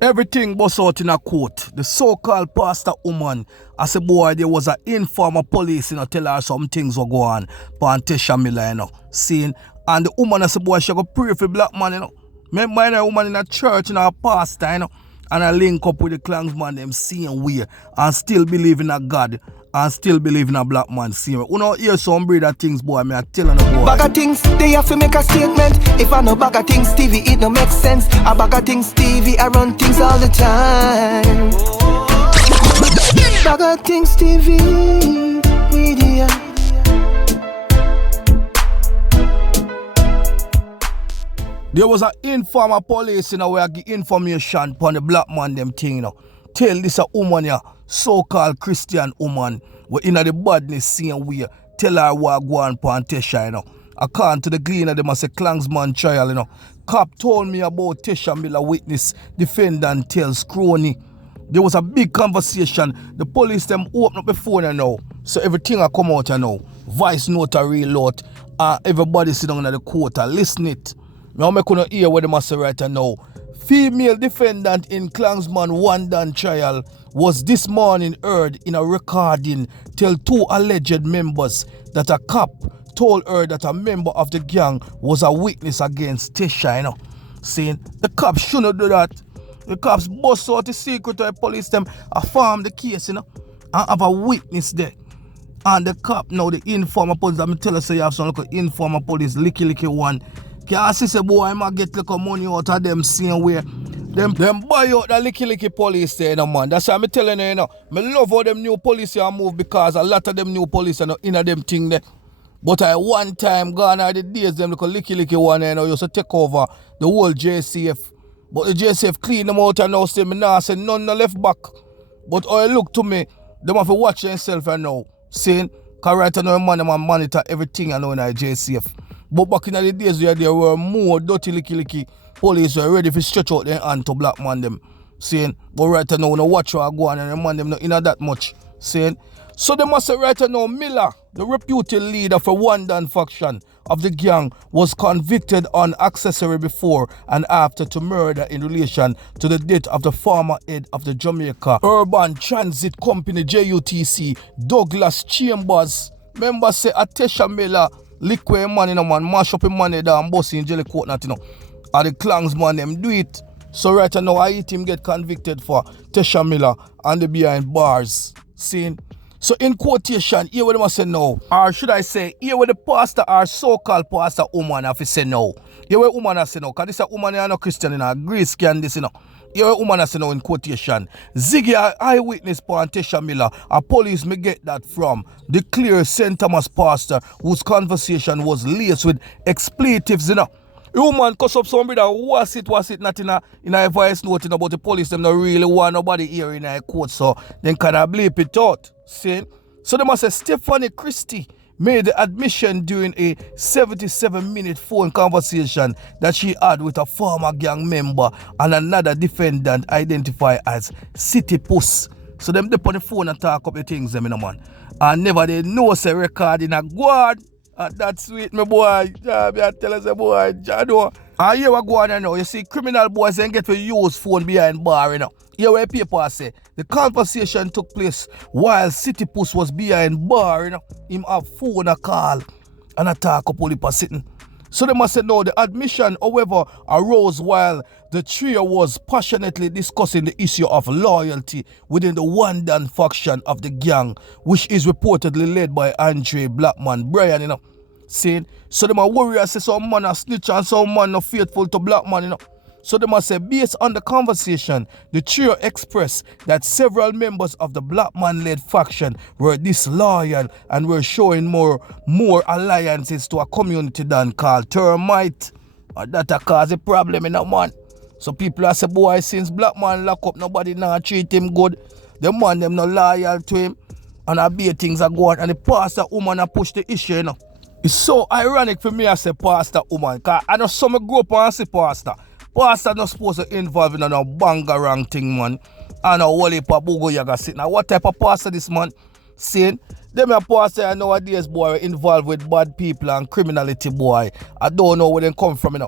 Everything bust out in a court. The so-called pastor woman, as a boy, there was an informer police, tell her some things were going on Tesha Miller, seeing. And the woman, as a boy, she go pray for black man, Remember, a woman in a church, a pastor, and I link up with the clansman, them same way, and still believe in a God, and still believe in a black man, same way. You know, hear some brother things, boy, I tell you, boy. BaggaThingz, they have to make a statement. If I know BaggaThingz TV, it no make sense. A BaggaThingz TV, I run things all the time. BaggaThingz TV Media. There was an informer police, where I give information upon the black man them thing, Tell this a woman, so-called Christian woman, we in the badness same way, tell her what go on upon Tesha, According to the gleaner, them as a clansman trial, Cop told me about Tesha Miller witness, defendant tells crony. There was a big conversation. The police them open up the phone now. So everything I come out now. Voice note a real lot. Everybody sit down in the court and listen it. Now I couldn't hear what they must say right now. Female defendant in Klansman Wandan trial was this morning heard in a recording tell two alleged members that a cop told her that a member of the gang was a witness against Tesha, saying the cops shouldn't do that. The cops bust out the secret of the police them, affirm the case, and have a witness there. And the cop now, the informer police, I'm tell us, say you have some local informer police, licky one. Can't see say boy, I might get like money out of them same way. Them buy out the licky police there, man. That's why I'm telling you, I love how them new police here move, because a lot of them new police are in them thing there. But I one time gone out the days them little licky one used to take over the whole JCF. But the JCF clean them out and now say me nah say none no left back. But I look to me, them have to watch themselves and now saying, cause right now man them monitor everything I know in the JCF. But back in the days where there were more dirty licky police were ready to stretch out their hand to black man them. Saying, but right now when I watch what go on and the man them not in that much. Saying, so they must say right now Miller, the reputed leader for Wandan faction of the gang, was convicted on accessory before and after to murder in relation to the death of the former head of the Jamaica Urban Transit Company JUTC, Douglas Chambers. Members say a Tesha Miller liquid money, man, mash up him money down, bossy in jelly coat, and the clansman them do it. So right now I hit him get convicted for Tesha Miller and the behind bars. Seeing? So in quotation, here what they must say now, or should I say, here what the pastor or so-called pastor woman have to say now. Here what woman has say now, because this a woman is no Christian, Greece can this, Here what woman has say now in quotation, Ziggy eyewitness for Tesha Miller, a police may get that from the clear St. Thomas pastor whose conversation was laced with expletives, The woman cuss up somebody that was it not in a voice note about the police, them not really want nobody hearing a quote, so then kind of bleep it out. See? So they must say Stephanie Christie made the admission during a 77-minute phone conversation that she had with a former gang member and another defendant identified as City Puss. So them dip on the phone and talk up the things, man. And never they know say recording a guard. That's sweet, my boy. I tell us, boy, Jado. And here we go on now. You see, criminal boys ain't get to use phone behind bar, Here where people say the conversation took place while City Puss was behind bar, Him have phone a call and a talk up police sitting. So they must say no, the admission, however, arose while the trio was passionately discussing the issue of loyalty within the Wandan faction of the gang, which is reportedly led by Andre Blackman Brian, Saying, so they must worry, say some man a snitch and some man not faithful to Blackman, So they must say, based on the conversation, the trio expressed that several members of the Blackman-led faction were disloyal and were showing more alliances to a community than called termite. And that cause a problem, man. So people are say, boy, since Blackman lock up, nobody now treat him good. The man them not loyal to him. And I be things are going. And the pastor woman a push the issue, It's so ironic for me as a pastor woman. Because I know some grow up and say pastor. Pastor not supposed to involve in a bangarang thing, man. And a whole heap of bugo yaga sit. Now what type of pastor this man? Saying, them a pastor nowadays, boy, involved with bad people and criminality, boy. I don't know where they come from,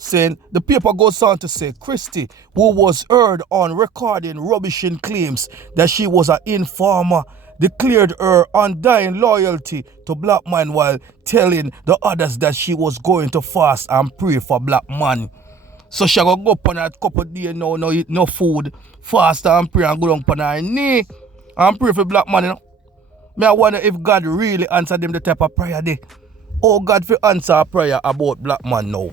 Saying the paper goes on to say Christie, who was heard on recording rubbishing claims that she was an informer, declared her undying loyalty to BLACKMAN while telling the others that she was going to fast and pray for BLACKMAN. So she go up on a couple of days now, no eat no food, fast and pray and go down on her knee and pray for BLACKMAN, you know. Me I wonder if God really answered them the type of prayer they. Oh, God for answer a prayer about BLACKMAN now.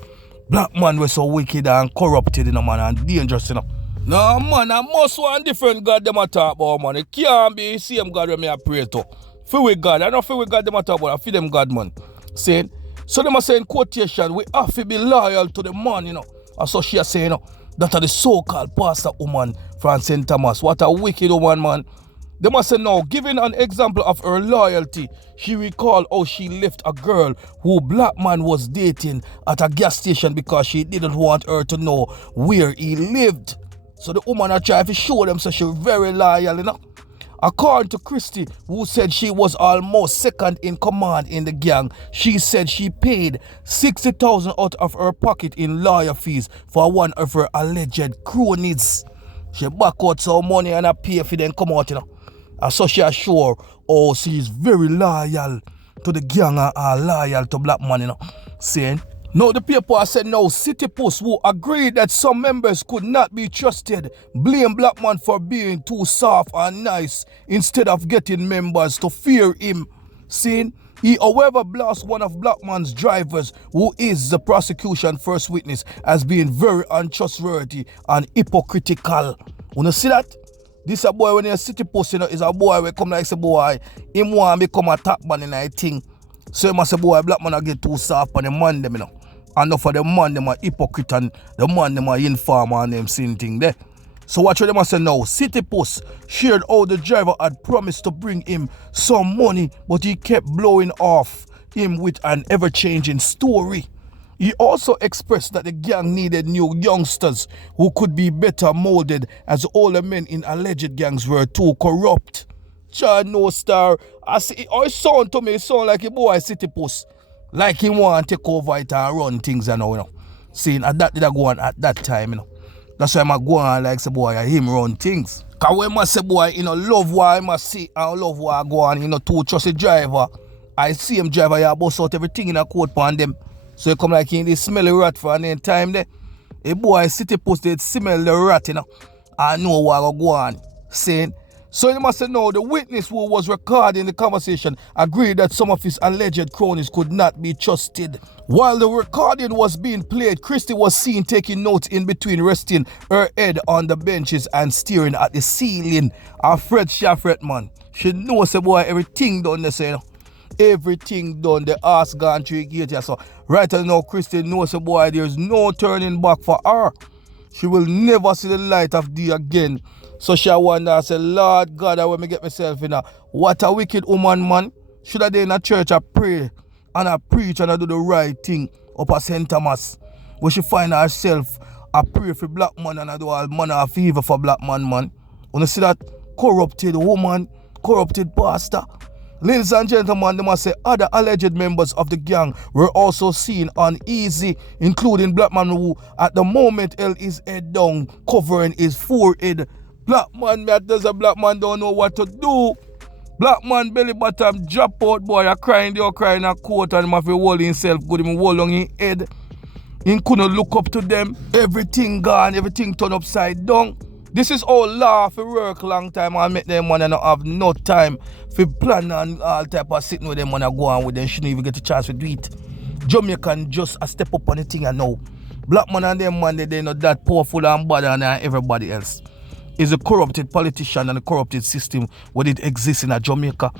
BLACKMAN was so wicked and corrupted, you know, man, and dangerous, you know. No, man, I must want different God them a talk about, man. It can't be the same God when me a pray to. Feel with God. I don't feel with God them a talk about. I feel them God, man. Saying, so them are saying quotation, we have to be loyal to the man, you know. And so she is saying, you know, that are the so-called pastor woman from St. Thomas. What a wicked woman, man. They must say now, giving an example of her loyalty, she recalled how she left a girl who BLACKMAN was dating at a gas station because she didn't want her to know where he lived. So the woman are trying to show them so she's very loyal, you know. According to Christie, who said she was almost second in command in the gang, she said she paid $60,000 out of her pocket in lawyer fees for one of her alleged cronies. She back out some money and I pay for them come out, you know. And so she assure, oh, she is very loyal to the gang and loyal to BLACKMAN, you know. Saying, now the people said no, City Post who agreed that some members could not be trusted blame BLACKMAN for being too soft and nice instead of getting members to fear him. Saying, he however blasts one of BLACKMAN's drivers, who is the prosecution first witness, as being very untrustworthy and hypocritical. You see that? This a boy when you're City Post, you know, is a boy where come like a boy, him want to become a top man in a thing. So he must say boy, BLACKMAN get too soft on the man them, you know. And not for the man them are hypocrite and the man them are informer and them same thing there. So watch what they must say now. City Post shared how the driver had promised to bring him some money, but he kept blowing off him with an ever-changing story. He also expressed that the gang needed new youngsters who could be better molded, as older men in alleged gangs were too corrupt. Child no star. I see it sound to me, it sound like a boy City Post. Like he want to take over it and run things and all, you know. Seeing that did I go on at that time, you know. That's why I go on like say boy, him run things. Cause when I say boy, you know, love what I must see and love what I go on, you know, to trust a driver. I see him driver, you bust out everything in a coat on them. So he come like in the smelly rat for an time there. A boy City Post did smell the rat, you know. I know what I go on. Saying, so you must say no, the witness who was recording the conversation agreed that some of his alleged cronies could not be trusted. While the recording was being played, Christie was seen taking notes in between, resting her head on the benches and staring at the ceiling. And Fred Shaffret, man, she knows the boy everything done the same. Everything done, the ass gone through the gate here. So right now, Christie knows the boy there's no turning back for her. She will never see the light of day again. So she wonder, I say, Lord God, I want me get myself in a what a wicked woman, man. Should I be in a church I pray and I preach and I do the right thing up at St. Thomas, where she find herself I pray for BLACKMAN and I do all manner of evil for BLACKMAN, man. When you see that corrupted woman, corrupted pastor. Ladies and gentlemen, they must say other alleged members of the gang were also seen uneasy, including BLACKMAN, who at the moment held his head down, covering his forehead. BLACKMAN, there's a BLACKMAN don't know what to do. BLACKMAN belly bottom drop out, boy, a crying, they are crying a coat and him have to hold himself good, him hold on his head. He couldn't look up to them. Everything gone, everything turned upside down. This is all law for work long time and make them man and not have no time for plan and all type of sitting with them and go on with them. Shouldn't even get a chance to do it. Jamaican just a step up on the thing and now. BLACKMAN and them man, they're not that powerful and bad than everybody else. It's a corrupted politician and a corrupted system when it exists in a Jamaica.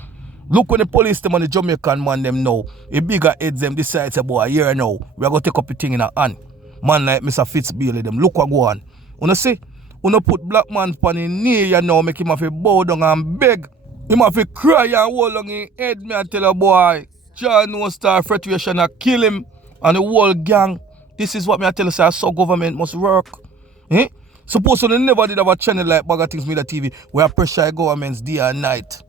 Look when the police them and the Jamaican man them know. A bigger heads them decide say boy here now. We are gonna take up the thing in a hand. Man like Mr. Fitzbailey them. Look what go on. You see? You put BLACKMAN on his knee you know, make him have to bow down and beg. Him have to cry and hold on his head, me and tell a boy. John no star fretration and kill him and the whole gang. This is what me I tell you, say so government must work. Eh? Suppose you never did have a channel like BaggaThingz Media TV where I pressure governments day and night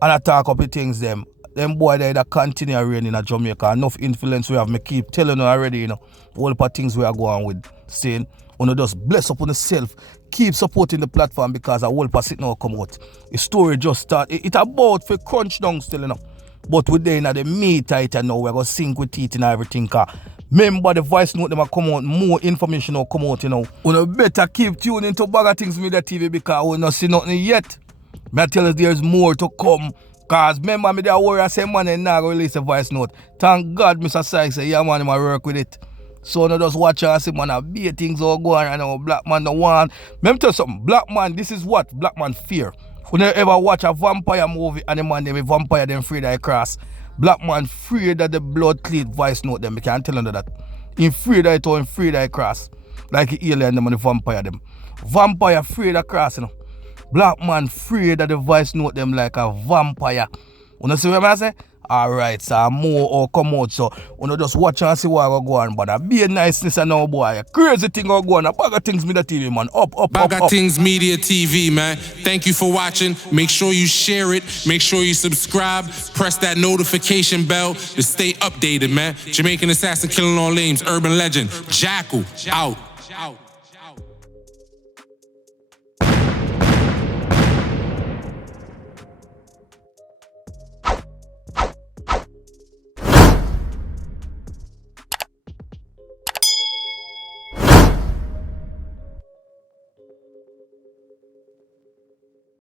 and I talk up the things them. them boy they that continue reigning in Jamaica. Enough influence we have, me keep telling you already, you know. All the things we are going with, saying, you know, just bless upon yourself. Keep supporting the platform because a whole sitting now come out. The story just start. It about for crunch down still, you know. But we're there in the meat tight and now we're going to sync with it and everything. Remember the voice note them come out, more information will come out, you know. You better keep tuning into BaggaThingz Media TV because we not see nothing yet. I tell us there's more to come. Cause remember me there worry I say man and now release a voice note. Thank God Mr. Sykes say yeah man I work with it. So now just watch and see man be things all go on and now BLACKMAN the one. Let me tell you something, BLACKMAN, this is what BLACKMAN fear. When you ever watch a vampire movie and the man them a vampire them afraid I cross. BLACKMAN afraid that the blood cleat voice note them. I can't tell you that. He afraid that it or afraid I cross. Like the alien them and the vampire them. Vampire afraid of cross, you know. BLACKMAN afraid that the voice note them like a vampire. You know see what I say? Alright, so more or come out. So you just watch and see what go on. But be a niceness and now boy. Crazy thing go on. BaggaThingz Media TV, man. Up. BaggaThingz Media TV, man. Thank you for watching. Make sure you share it. Make sure you subscribe. Press that notification bell to stay updated, man. Jamaican assassin killing all names. Urban legend. Jackal. Out.